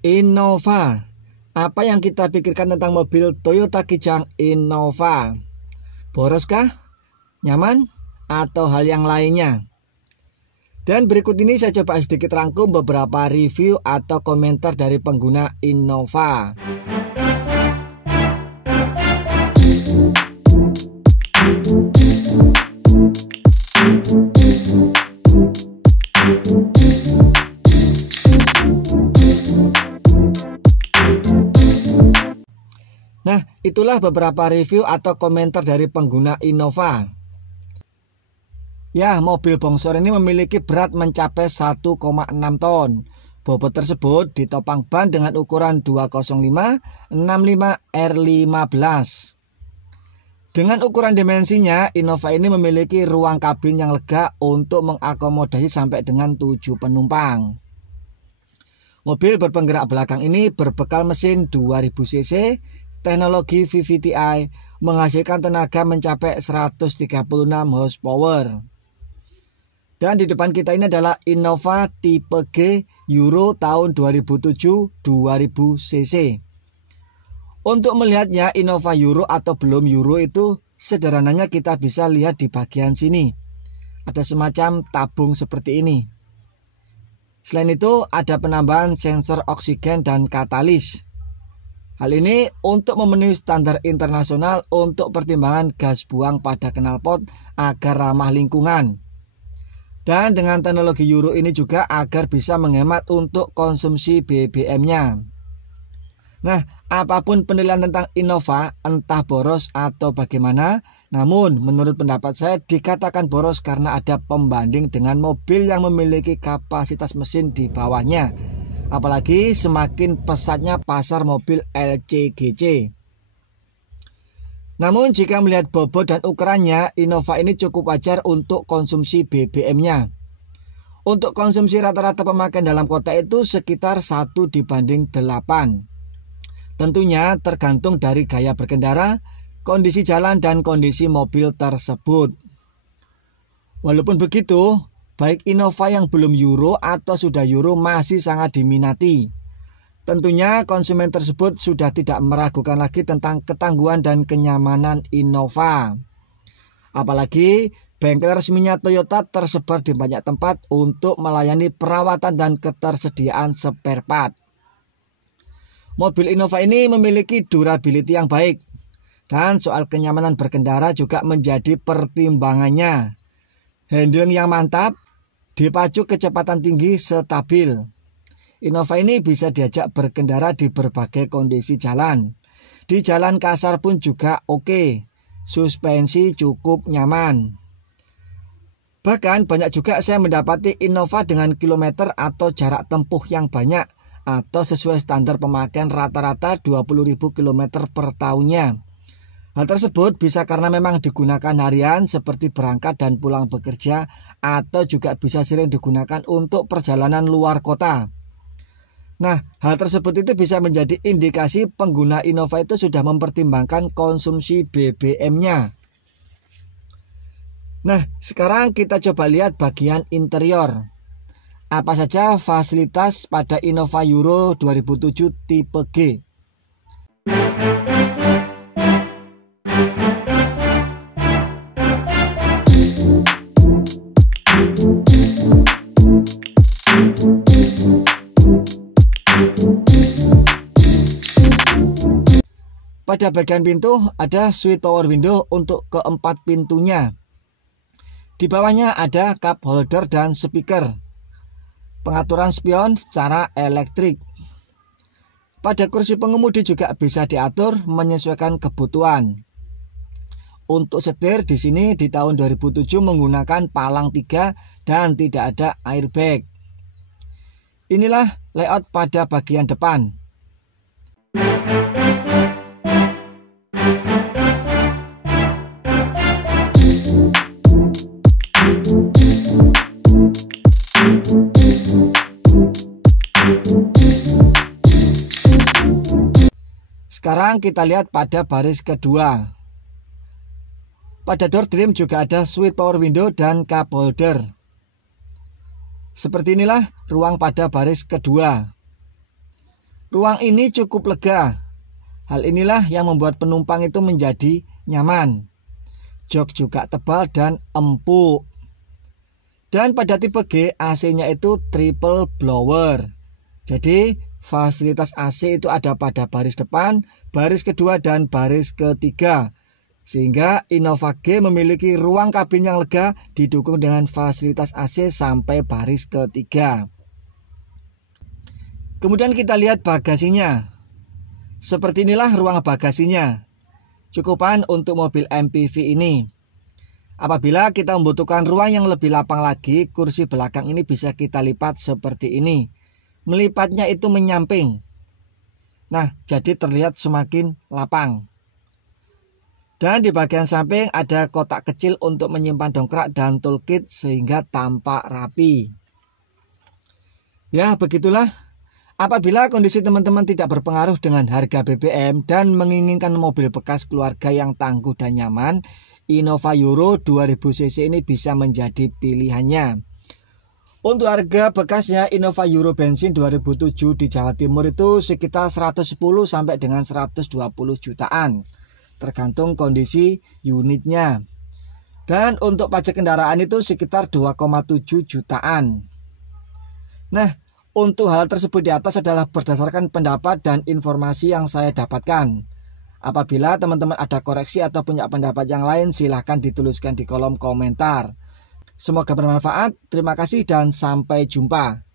Innova. Apa yang kita pikirkan tentang mobil Toyota Kijang Innova? Boros kah? Nyaman? Atau hal yang lainnya? Dan berikut ini saya coba sedikit rangkum beberapa review atau komentar dari pengguna Innova. Nah, itulah beberapa review atau komentar dari pengguna Innova. Ya, mobil bongsor ini memiliki berat mencapai 1,6 ton. Bobot tersebut ditopang ban dengan ukuran 205/65 R15. Dengan ukuran dimensinya, Innova ini memiliki ruang kabin yang lega untuk mengakomodasi sampai dengan 7 penumpang. Mobil berpenggerak belakang ini berbekal mesin 2000 cc, teknologi VVT-i, menghasilkan tenaga mencapai 136 horsepower. Dan di depan kita ini adalah Innova tipe G Euro tahun 2007 2000 cc. Untuk melihatnya Innova Euro atau belum Euro itu sederhananya kita bisa lihat di bagian sini. Ada semacam tabung seperti ini. Selain itu ada penambahan sensor oksigen dan katalis. Hal ini untuk memenuhi standar internasional untuk pertimbangan gas buang pada knalpot agar ramah lingkungan. Dan dengan teknologi Euro ini juga agar bisa menghemat untuk konsumsi BBM-nya. Nah, apapun penilaian tentang Innova, entah boros atau bagaimana, namun menurut pendapat saya dikatakan boros karena ada pembanding dengan mobil yang memiliki kapasitas mesin di bawahnya. Apalagi semakin pesatnya pasar mobil LCGC. Namun jika melihat bobot dan ukurannya, Innova ini cukup wajar untuk konsumsi BBM-nya. Untuk konsumsi rata-rata pemakaian dalam kota itu sekitar 1:8. Tentunya tergantung dari gaya berkendara, kondisi jalan dan kondisi mobil tersebut. Walaupun begitu, baik Innova yang belum Euro atau sudah Euro masih sangat diminati. Tentunya konsumen tersebut sudah tidak meragukan lagi tentang ketangguhan dan kenyamanan Innova. Apalagi bengkel resminya Toyota tersebar di banyak tempat untuk melayani perawatan dan ketersediaan spare part. Mobil Innova ini memiliki durability yang baik. Dan soal kenyamanan berkendara juga menjadi pertimbangannya. Handling yang mantap, dipacu kecepatan tinggi stabil. Innova ini bisa diajak berkendara di berbagai kondisi jalan. Di jalan kasar pun juga oke. Suspensi cukup nyaman. Bahkan banyak juga saya mendapati Innova dengan kilometer atau jarak tempuh yang banyak atau sesuai standar pemakaian rata-rata 20.000 km per tahunnya. Hal tersebut bisa karena memang digunakan harian seperti berangkat dan pulang bekerja, atau juga bisa sering digunakan untuk perjalanan luar kota. Nah, hal tersebut itu bisa menjadi indikasi pengguna Innova itu sudah mempertimbangkan konsumsi BBM-nya. Nah, sekarang kita coba lihat bagian interior. Apa saja fasilitas pada Innova Euro 2007 tipe G? Pada bagian pintu ada switch power window untuk keempat pintunya. Di bawahnya ada cup holder dan speaker. Pengaturan spion secara elektrik. Pada kursi pengemudi juga bisa diatur menyesuaikan kebutuhan. Untuk setir di sini di tahun 2007 menggunakan palang 3 dan tidak ada airbag. Inilah layout pada bagian depan. Sekarang kita lihat pada baris kedua. Pada door trim juga ada switch power window dan cup holder. Seperti inilah ruang pada baris kedua. Ruang ini cukup lega. Hal inilah yang membuat penumpang itu menjadi nyaman. Jok juga tebal dan empuk. Dan pada tipe G, AC-nya itu triple blower. Jadi fasilitas AC itu ada pada baris depan, baris kedua, dan baris ketiga. Sehingga Innova G memiliki ruang kabin yang lega didukung dengan fasilitas AC sampai baris ketiga. Kemudian kita lihat bagasinya. Seperti inilah ruang bagasinya. Cukupan untuk mobil MPV ini. Apabila kita membutuhkan ruang yang lebih lapang lagi, kursi belakang ini bisa kita lipat seperti ini. Melipatnya itu menyamping. Nah, jadi terlihat semakin lapang. Dan di bagian samping ada kotak kecil untuk menyimpan dongkrak dan toolkit sehingga tampak rapi. Ya, begitulah. Apabila kondisi teman-teman tidak berpengaruh dengan harga BBM dan menginginkan mobil bekas keluarga yang tangguh dan nyaman, Innova Euro 2000cc ini bisa menjadi pilihannya. Untuk harga bekasnya Innova Euro bensin 2007 di Jawa Timur itu sekitar 110 sampai dengan 120 jutaan. Tergantung kondisi unitnya. Dan untuk pajak kendaraan itu sekitar 2,7 jutaan. Nah, untuk hal tersebut di atas adalah berdasarkan pendapat dan informasi yang saya dapatkan. Apabila teman-teman ada koreksi atau punya pendapat yang lain, silahkan dituliskan di kolom komentar. Semoga bermanfaat. Terima kasih dan sampai jumpa.